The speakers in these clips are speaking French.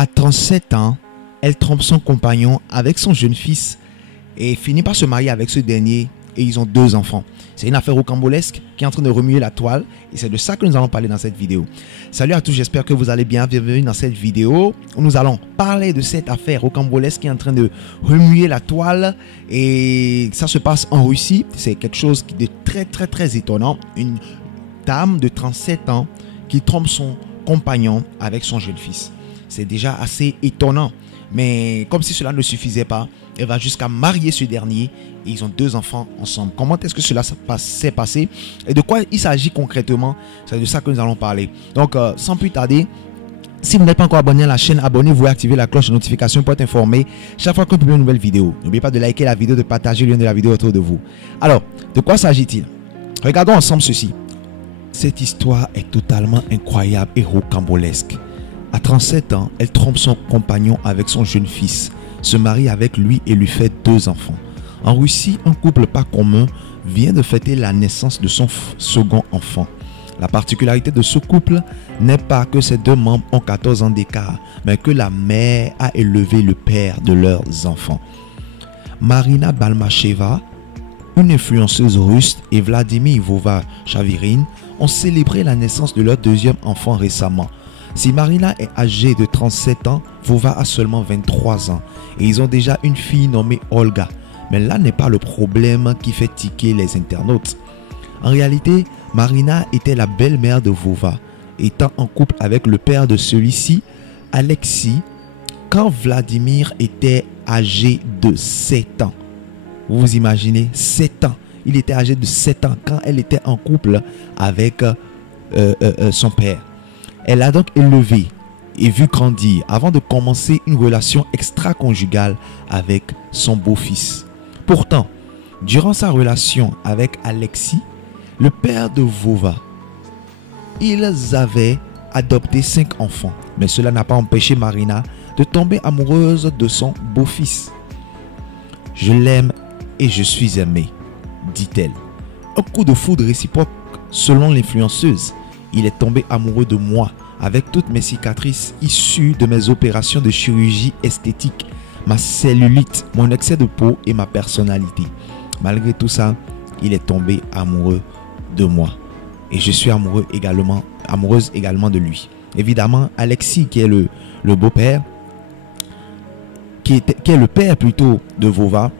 À 37 ans, elle trompe son compagnon avec son jeune fils et finit par se marier avec ce dernier et ils ont 2 enfants. C'est une affaire rocambolesque qui est en train de remuer la toile et c'est de ça que nous allons parler dans cette vidéo. Salut à tous, j'espère que vous allez bien. Bienvenue dans cette vidéo où nous allons parler de cette affaire rocambolesque qui est en train de remuer la toile et ça se passe en Russie. C'est quelque chose de très étonnant. Une dame de 37 ans qui trompe son compagnon avec son jeune fils. C'est déjà assez étonnant. Mais comme si cela ne suffisait pas, elle va jusqu'à marier ce dernier et ils ont 2 enfants ensemble. Comment est-ce que cela s'est passé et de quoi il s'agit concrètement? C'est de ça que nous allons parler. Donc, sans plus tarder, si vous n'êtes pas encore abonné à la chaîne, abonnez-vous et activez la cloche de notification pour être informé chaque fois qu'on publie une nouvelle vidéo. N'oubliez pas de liker la vidéo, de partager le lien de la vidéo autour de vous. Alors, de quoi s'agit-il? Regardons ensemble ceci. Cette histoire est totalement incroyable et rocambolesque. À 37 ans, elle trompe son compagnon avec son jeune fils, se marie avec lui et lui fait 2 enfants. En Russie, un couple pas commun vient de fêter la naissance de son second enfant. La particularité de ce couple n'est pas que ces 2 membres ont 14 ans d'écart, mais que la mère a élevé le père de leurs enfants. Marina Balmacheva, une influenceuse russe, et Vladimir Vova-Chavirin ont célébré la naissance de leur 2e enfant récemment. Si Marina est âgée de 37 ans, Vova a seulement 23 ans et ils ont déjà une fille nommée Olga. Mais là n'est pas le problème qui fait tiquer les internautes. En réalité, Marina était la belle-mère de Vova, étant en couple avec le père de celui-ci, Alexis, quand Vladimir était âgé de 7 ans. Vous vous imaginez, 7 ans. Il était âgé de 7 ans quand elle était en couple avec son père. Elle a donc élevé et vu grandir avant de commencer une relation extra-conjugale avec son beau-fils. Pourtant, durant sa relation avec Alexis, le père de Vova, ils avaient adopté 5 enfants. Mais cela n'a pas empêché Marina de tomber amoureuse de son beau-fils. « Je l'aime et je suis aimée », dit-elle. Un coup de foudre réciproque selon l'influenceuse. Il est tombé amoureux de moi avec toutes mes cicatrices issues de mes opérations de chirurgie esthétique, ma cellulite, mon excès de peau et ma personnalité. Malgré tout ça, il est tombé amoureux de moi. Et je suis amoureuse également de lui. Évidemment, Alexis, qui est le beau-père, qui est le père plutôt de Vova,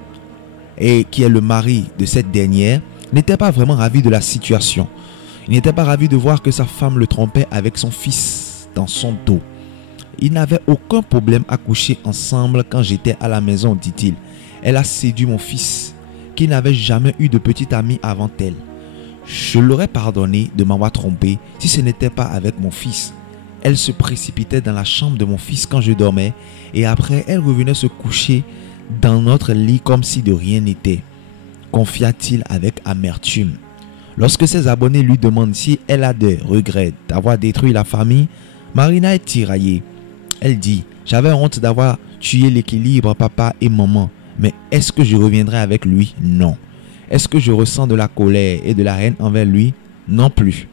et qui est le mari de cette dernière, n'était pas vraiment ravi de la situation. Il n'était pas ravi de voir que sa femme le trompait avec son fils dans son dos. Il n'avait aucun problème à coucher ensemble quand j'étais à la maison, dit-il. Elle a séduit mon fils, qui n'avait jamais eu de petite amie avant elle. Je l'aurais pardonné de m'avoir trompé si ce n'était pas avec mon fils. Elle se précipitait dans la chambre de mon fils quand je dormais et après elle revenait se coucher dans notre lit comme si de rien n'était, confia-t-il avec amertume. Lorsque ses abonnés lui demandent si elle a des regrets d'avoir détruit la famille, Marina est tiraillée. Elle dit « J'avais honte d'avoir tué l'équilibre papa et maman, mais est-ce que je reviendrai avec lui? Non. Est-ce que je ressens de la colère et de la haine envers lui? Non plus.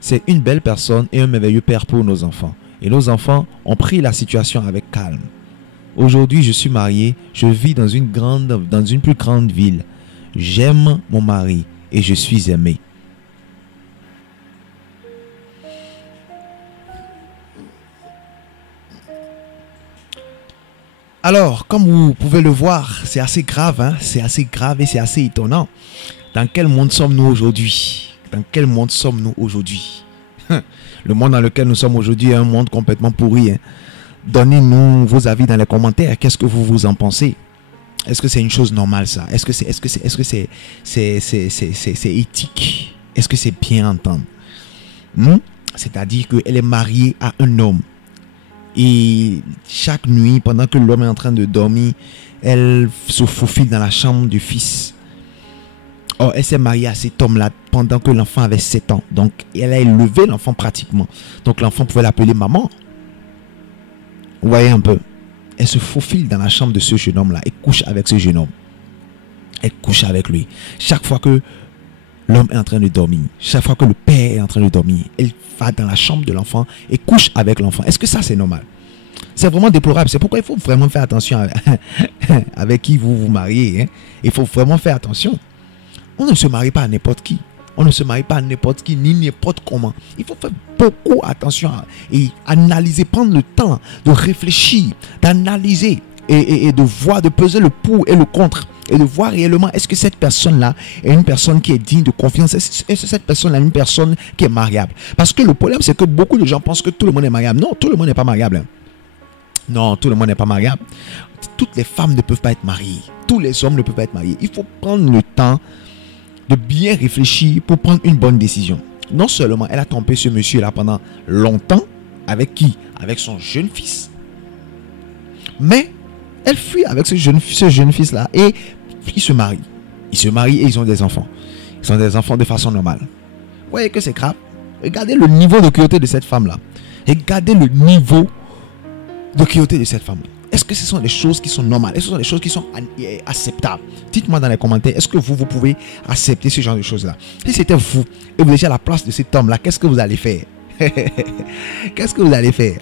C'est une belle personne et un merveilleux père pour nos enfants. Et nos enfants ont pris la situation avec calme. Aujourd'hui, je suis marié, je vis dans une plus grande ville. J'aime mon mari et je suis aimé. » Alors, comme vous pouvez le voir, c'est assez grave, hein? C'est assez grave et c'est assez étonnant. Dans quel monde sommes-nous aujourd'hui? Dans quel monde sommes-nous aujourd'hui? Le monde dans lequel nous sommes aujourd'hui est un monde complètement pourri. Hein? Donnez-nous vos avis dans les commentaires. Qu'est-ce que vous en pensez? Est-ce que c'est une chose normale ça? Est-ce que c'est éthique? Est-ce que c'est bien à entendre? C'est-à-dire qu'elle est mariée à un homme. Et chaque nuit, pendant que l'homme est en train de dormir, elle se faufile dans la chambre du fils. Or, elle s'est mariée à cet homme-là pendant que l'enfant avait 7 ans. Donc, elle a élevé l'enfant pratiquement. Donc, l'enfant pouvait l'appeler maman. Vous voyez un peu? Elle se faufile dans la chambre de ce jeune homme-là et couche avec ce jeune homme. Elle couche avec lui. Chaque fois que l'homme est en train de dormir, chaque fois que le père est en train de dormir, elle va dans la chambre de l'enfant et couche avec l'enfant. Est-ce que ça c'est normal? C'est vraiment déplorable. C'est pourquoi il faut vraiment faire attention avec qui vous vous mariez. Hein. Il faut vraiment faire attention. On ne se marie pas à n'importe qui. On ne se marie pas à n'importe qui, ni n'importe comment. Il faut faire beaucoup attention et analyser, prendre le temps de réfléchir, d'analyser et de voir, de peser le pour et le contre. Et de voir réellement, est-ce que cette personne-là est une personne qui est digne de confiance? Est-ce que cette personne-là est une personne qui est mariable? Parce que le problème, c'est que beaucoup de gens pensent que tout le monde est mariable. Non, tout le monde n'est pas mariable. Non, tout le monde n'est pas mariable. Toutes les femmes ne peuvent pas être mariées. Tous les hommes ne peuvent pas être mariés. Il faut prendre le temps de bien réfléchir pour prendre une bonne décision. Non seulement elle a trompé ce monsieur-là pendant longtemps, avec qui? Avec son jeune fils. Mais elle fuit avec ce jeune fils-là et ils se marient. Ils se marient et ils ont des enfants. Ils ont des enfants de façon normale. Vous voyez que c'est grave? Regardez le niveau de cruauté de cette femme-là. Regardez le niveau de cruauté de cette femme-là. Est-ce que ce sont des choses qui sont normales? Est-ce que ce sont des choses qui sont acceptables? Dites-moi dans les commentaires, est-ce que vous pouvez accepter ce genre de choses-là? Si c'était vous et vous étiez à la place de cet homme-là, qu'est-ce que vous allez faire? Qu'est-ce que vous allez faire?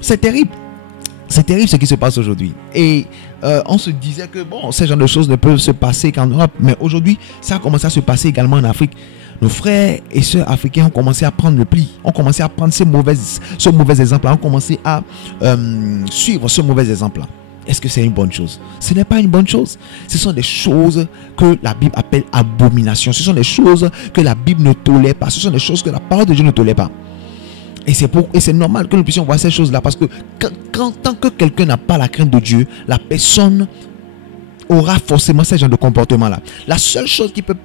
C'est terrible. C'est terrible ce qui se passe aujourd'hui. Et on se disait que bon, ce genre de choses ne peuvent se passer qu'en Europe. Mais aujourd'hui, ça a commencé à se passer également en Afrique. Nos frères et sœurs africains ont commencé à prendre le pli. Ont commencé à prendre ce mauvais exemple-là. Ont commencé à suivre ce mauvais exemple-là. Est-ce que c'est une bonne chose? Ce n'est pas une bonne chose. Ce sont des choses que la Bible appelle abomination. Ce sont des choses que la Bible ne tolère pas. Ce sont des choses que la parole de Dieu ne tolère pas. Et c'est normal que nous puissions voir ces choses-là. Parce que tant que quelqu'un n'a pas la crainte de Dieu, la personne aura forcément ce genre de comportement-là. La seule chose qui peut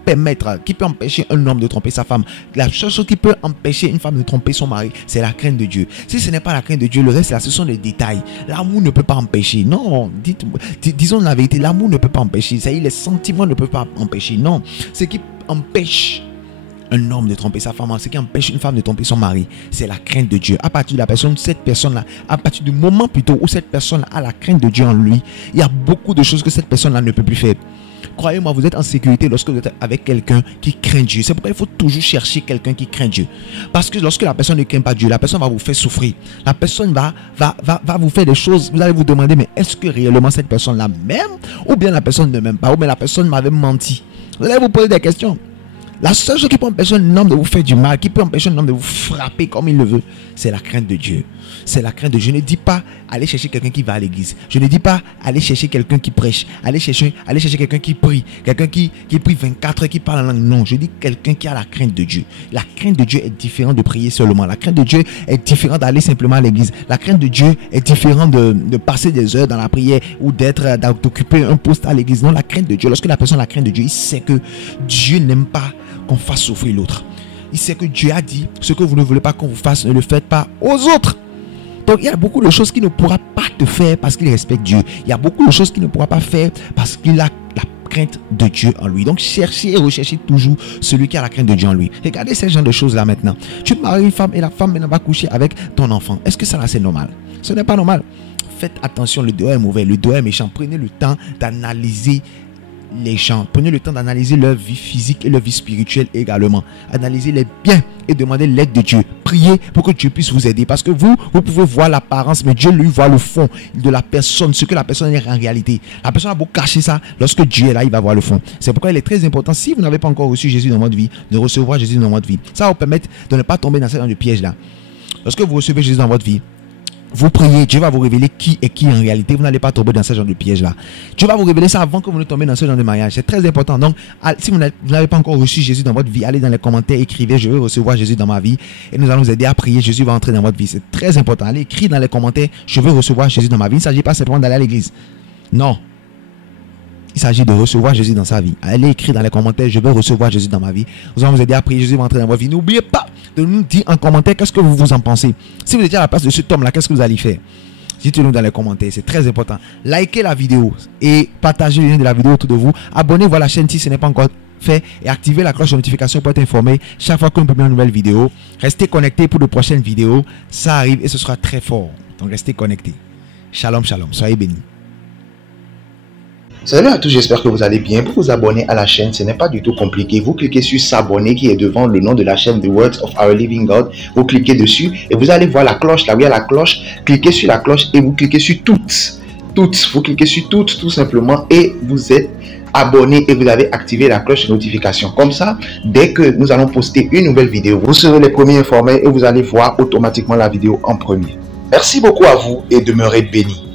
empêcher un homme de tromper sa femme, la seule chose qui peut empêcher une femme de tromper son mari, c'est la crainte de Dieu. Si ce n'est pas la crainte de Dieu, le reste là, ce sont des détails. L'amour ne peut pas empêcher. Non, disons la vérité, l'amour ne peut pas empêcher. Ça y est, les sentiments ne peuvent pas empêcher. Non, ce qui empêche un homme de tromper sa femme, ce qui empêche une femme de tromper son mari, c'est la crainte de Dieu. À partir de cette personne-là, à partir du moment plutôt où cette personne a la crainte de Dieu en lui, il y a beaucoup de choses que cette personne-là ne peut plus faire. Croyez-moi, vous êtes en sécurité lorsque vous êtes avec quelqu'un qui craint Dieu. C'est pourquoi il faut toujours chercher quelqu'un qui craint Dieu. Parce que lorsque la personne ne craint pas Dieu, la personne va vous faire souffrir. La personne va vous faire des choses. Vous allez vous demander, mais est-ce que réellement cette personne-là m'aime? Ou bien la personne ne m'aime pas? Ou bien la personne m'avait menti? Vous allez vous poser des questions. La seule chose qui peut empêcher un homme de vous faire du mal, qui peut empêcher un homme de vous frapper comme il le veut, c'est la crainte de Dieu. C'est la crainte de Dieu. Je ne dis pas aller chercher quelqu'un qui va à l'église. Je ne dis pas aller chercher quelqu'un qui prêche. Aller chercher quelqu'un qui prie. Quelqu'un qui prie 24 heures, qui parle en langue. Non, je dis quelqu'un qui a la crainte de Dieu. La crainte de Dieu est différente de prier seulement. La crainte de Dieu est différente d'aller simplement à l'église. La crainte de Dieu est différente de passer des heures dans la prière ou d'occuper un poste à l'église. Non, la crainte de Dieu. Lorsque la personne a la crainte de Dieu, il sait que Dieu n'aime pas qu'on fasse souffrir l'autre. Il sait que Dieu a dit ce que vous ne voulez pas qu'on vous fasse, ne le faites pas aux autres. Donc il y a beaucoup de choses qu'il ne pourra pas te faire parce qu'il respecte Dieu. Il y a beaucoup de choses qu'il ne pourra pas faire parce qu'il a la crainte de Dieu en lui. Donc cherchez et recherchez toujours celui qui a la crainte de Dieu en lui. Regardez ce genre de choses là maintenant. Tu maries une femme et la femme maintenant va coucher avec ton enfant. Est-ce que ça là c'est normal? Ce n'est pas normal. Faites attention, le dehors est mauvais, le dehors est méchant. Prenez le temps d'analyser les gens, prenez le temps d'analyser leur vie physique et leur vie spirituelle également. Analysez-les bien et demandez l'aide de Dieu. Priez pour que Dieu puisse vous aider, parce que vous pouvez voir l'apparence, mais Dieu lui voit le fond de la personne, ce que la personne est en réalité. La personne a beau cacher ça, lorsque Dieu est là, il va voir le fond. C'est pourquoi il est très important, si vous n'avez pas encore reçu Jésus dans votre vie, de recevoir Jésus dans votre vie. Ça va vous permettre de ne pas tomber dans ce genre de piège là. Lorsque vous recevez Jésus dans votre vie, vous priez, Dieu va vous révéler qui est qui en réalité. Vous n'allez pas tomber dans ce genre de piège-là. Dieu va vous révéler ça avant que vous ne tombiez dans ce genre de mariage. C'est très important. Donc, si vous n'avez pas encore reçu Jésus dans votre vie, allez dans les commentaires, écrivez, je veux recevoir Jésus dans ma vie. Et nous allons vous aider à prier. Jésus va entrer dans votre vie. C'est très important. Allez, écrire dans les commentaires, je veux recevoir Jésus dans ma vie. Il ne s'agit pas simplement d'aller à l'église. Non. Il s'agit de recevoir Jésus dans sa vie. Allez écrire dans les commentaires, je veux recevoir Jésus dans ma vie. Nous allons vous aider à prier, Jésus va entrer dans votre vie. N'oubliez pas de nous dire en commentaire qu'est-ce que vous en pensez. Si vous étiez à la place de cet homme-là, qu'est-ce que vous allez faire? Dites-le-nous dans les commentaires, c'est très important. Likez la vidéo et partagez le lien de la vidéo autour de vous. Abonnez-vous à la chaîne si ce n'est pas encore fait et activez la cloche de notification pour être informé chaque fois que nous publions une nouvelle vidéo. Restez connectés pour de prochaines vidéos. Ça arrive et ce sera très fort. Donc restez connectés. Shalom, shalom. Soyez bénis. Salut à tous, j'espère que vous allez bien. Pour vous abonner à la chaîne, ce n'est pas du tout compliqué. Vous cliquez sur s'abonner qui est devant le nom de la chaîne The Words of Our Living God. Vous cliquez dessus et vous allez voir la cloche. Là où il y a la cloche, cliquez sur la cloche et vous cliquez sur toutes. Vous cliquez sur toutes tout simplement et vous êtes abonné et vous avez activé la cloche de notification. Comme ça, dès que nous allons poster une nouvelle vidéo, vous serez les premiers informés et vous allez voir automatiquement la vidéo en premier. Merci beaucoup à vous et demeurez bénis.